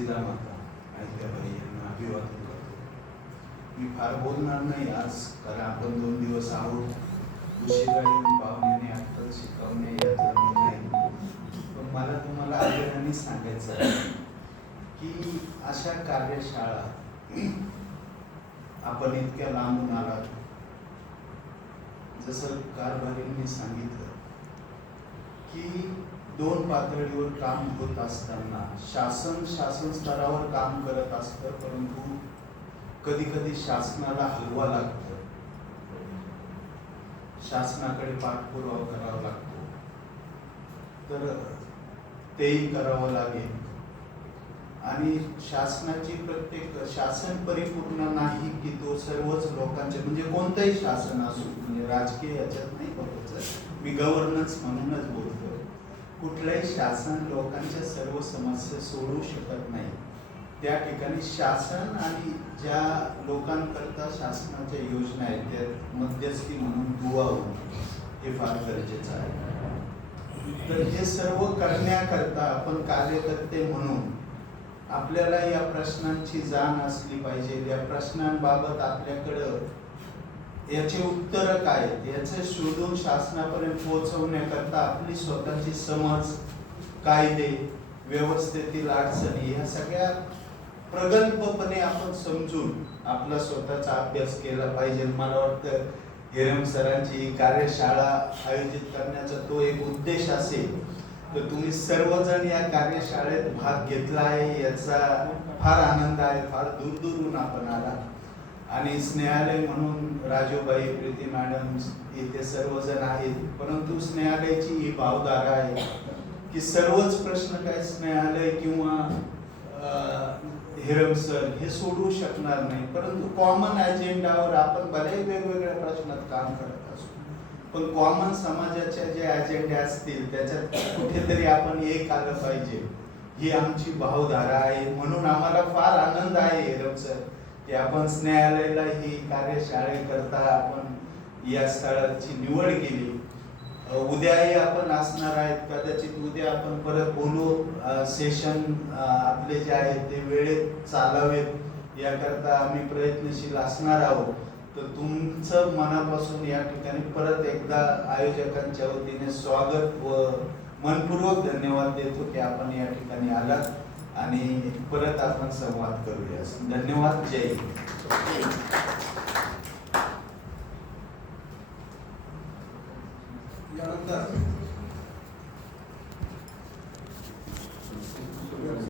जिजामाता अहिल्याबाई यांना अभिवादन करतो. मी फार बोलणार नाही आज, कारण आपण 2 दिवस आहोत. उशिरा येऊन पाहुण्याने अक्कल शिकवणे यातला मी नाही. पण मला तुम्हाला आदराने सांगायचं आहे की अशा कार्यशाळा आपण इतक्या लांबून आलात. जसं कारभारींनी सांगितलं की 2 पातळीवर काम होत असताना शासन स्तरावर काम करत असतं, परंतु कधी कधी शासनाला हलवा लागतं, शासनाकडे पाठपुरावा करावा लागतो. तर तेही करावं लागेल. आणि शासनाची शासन परिपूर्ण नाही की तो सर्वच लोकांचे, म्हणजे कोणतंही शासन असो, म्हणजे राजकीय याच्यात नाही बघायचं, मी गव्हर्नन्स म्हणूनच बोलतो. कुठलंही शासन लोकांच्या सर्व समस्या सोडवू शकत नाही. त्या ठिकाणी शासन आणि ज्या लोकांकरता शासनाच्या योजना आहेत त्या मध्यस्थी म्हणून दुवावून हे फार गरजेचं आहे. तर हे सर्व करण्याकरता आपण कार्यकर्ते म्हणून आपल्याला या प्रश्नांची जाण असली पाहिजे. या प्रश्नांबाबत आपल्याकडं याचे उत्तर काय आहेत याचे शोधून शासनापर्यंत पोहोचवण्याकरता आपली स्वतःची समज, कायदे, व्यवस्थेतील अडचणी ह्या सगळ्या प्रगल्भपणे आपण समजून आपला स्वतःचा अभ्यास केला पाहिजे. मला वाटतं हिरम सरांची कार्यशाळा आयोजित करण्याचा तो एक उद्देश असेल. तर तुम्ही सर्वजण या कार्यशाळेत भाग घेतला आहे याचा फार आनंद आहे. फार दूरदूरून आपण आला. आणि स्नेहालय म्हणून राजूबाई, प्रीती मॅडम इथे सर्वजण आहेत. परंतु स्नेहालयाची ही भावधारा आहे की सर्वच प्रश्न काय स्नेहालय किंवा हिरम सर हे सोडवू शकणार नाही, परंतु कॉमन अजेंडावर आपण बऱ्याच वेगवेगळ्या प्रश्नात काम करत असतो. पण कॉमन समाजाच्या जे अजेंडे असतील त्याच्यात कुठेतरी आपण एक आलं पाहिजे, ही आमची भावधारा आहे. म्हणून आम्हाला फार आनंद आहे हिरम सर की आपण स्नेहालयाला ही कार्यशाळेकरता आपण या स्थळाची निवड केली. उद्याही आपण असणार आहेत. कदाचित उद्या आपण परत बोलू. सेशन आपले जे आहेत ते वेळेत चालावेत याकरता आम्ही प्रयत्नशील असणार आहोत. तर तुमचं मनापासून या ठिकाणी परत एकदा आयोजकांच्या वतीने स्वागत व मनपूर्वक धन्यवाद देतो की आपण या ठिकाणी आलात आणि परत आपण संवाद करूया. धन्यवाद. जय हिंद.